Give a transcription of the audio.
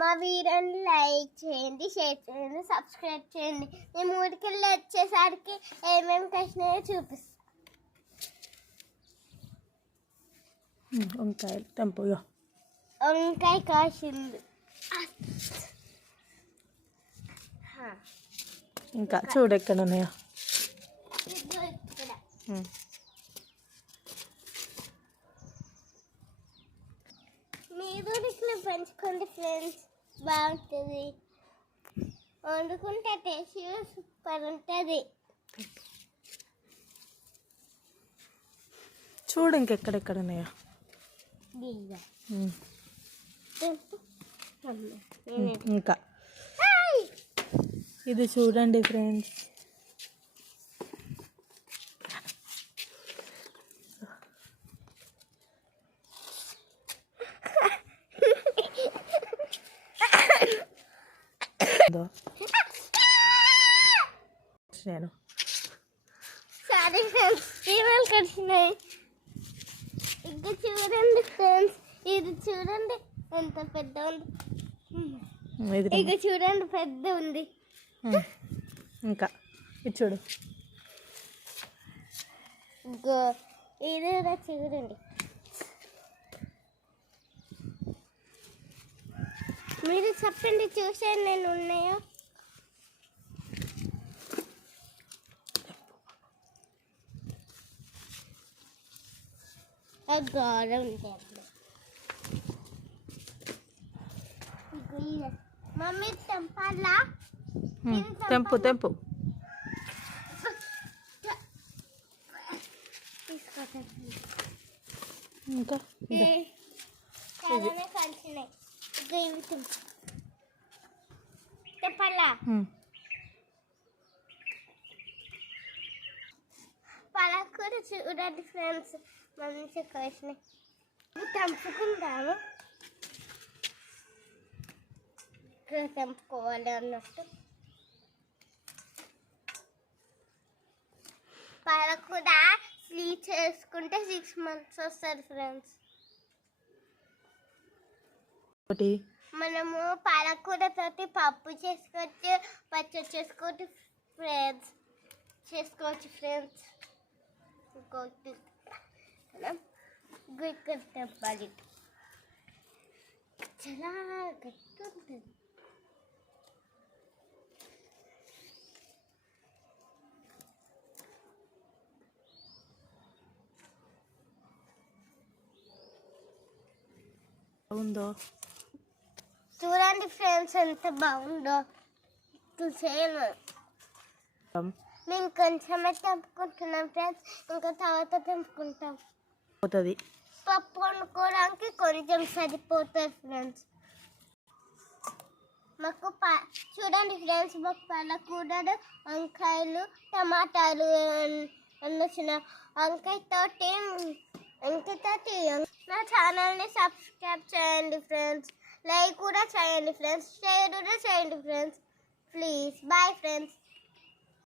మా వీడియోని లైక్ చేయండి, షేర్ చేయండి, సబ్స్క్రైబ్ చేయండి. మేము ఊరికెళ్ళి వచ్చేసరికి ఏమేమి కష్టాయో చూపిస్తాం. వంకాయలు తెంపుగా. వంకాయ కాసింది. ఇంకా చూడు ఎక్కడ ఉన్నాయో. మీరు ఇట్లా పెంచుకోండి ఫ్రెండ్స్, బాగుంటుంది. వండుకుంటే టేస్ట్ సూపర్ ఉంటుంది. చూడు ఇంకెక్కడెక్కడ ఉన్నాయో. ఇంకా ఇది చూడండి ఫ్రెండ్స్. నేను సారీ ఫ్రెండ్స్, చీమలు కరిచినాయి. ఇంకా చూడండి ఫ్రెండ్స్, ఇది చూడండి ఎంత పెద్ద ఉంది. ఇక చూడండి పెద్ద ఉంది. ఇంకా ఇది చూడు. ఇది కూడా చూడండి. మీరు చెప్పండి, చూసాను నేను ఉన్నాయో. గోడ ఉంటాయి. మమ్మీ తెంపాలా? తెంపు తెంపు. ఇంకా చాలానే కలిసినాయి. తెంపాలా? పాలకూర చూడండి ఫ్రెండ్స్, మంచిగా కలిసినాయి. తెంపుకుంటాము, తెంపుకోవాలి అన్నట్టు. పాలకూర స్లీట్ చేసుకుంటే 6 months వస్తుంది ఫ్రెండ్స్. మనము పాలకూరతోటి పప్పు చేసుకోవచ్చు, పచ్చడి చేసుకోవచ్చు ఫ్రెండ్స్. ఇంకోటి గుడ్డ తెంపాలి. చాలా గట్టి ఉంటుంది. బాగుందో చూడండి ఫ్రెండ్స్, ఎంత బాగుందో. చేయను, మేము కొంచెమే తెంపుకుంటున్నాం ఫ్రెండ్స్, ఇంకా తర్వాత తెంపుకుంటాం. పోతుంది. పప్పు వండుకోవడానికి కొంచెం సరిపోతుంది ఫ్రెండ్స్. మాకు చూడండి ఫ్రెండ్స్, మాకు పాలకూరలు, వంకాయలు, టమాటాలు వచ్చిన వంకాయతోటి నా ఛానల్ని సబ్స్క్రైబ్ చేయండి ఫ్రెండ్స్. లైక్ కూడా చేయండి ఫ్రెండ్స్, షేర్ కూడా చేయండి ఫ్రెండ్స్. Please bye friends.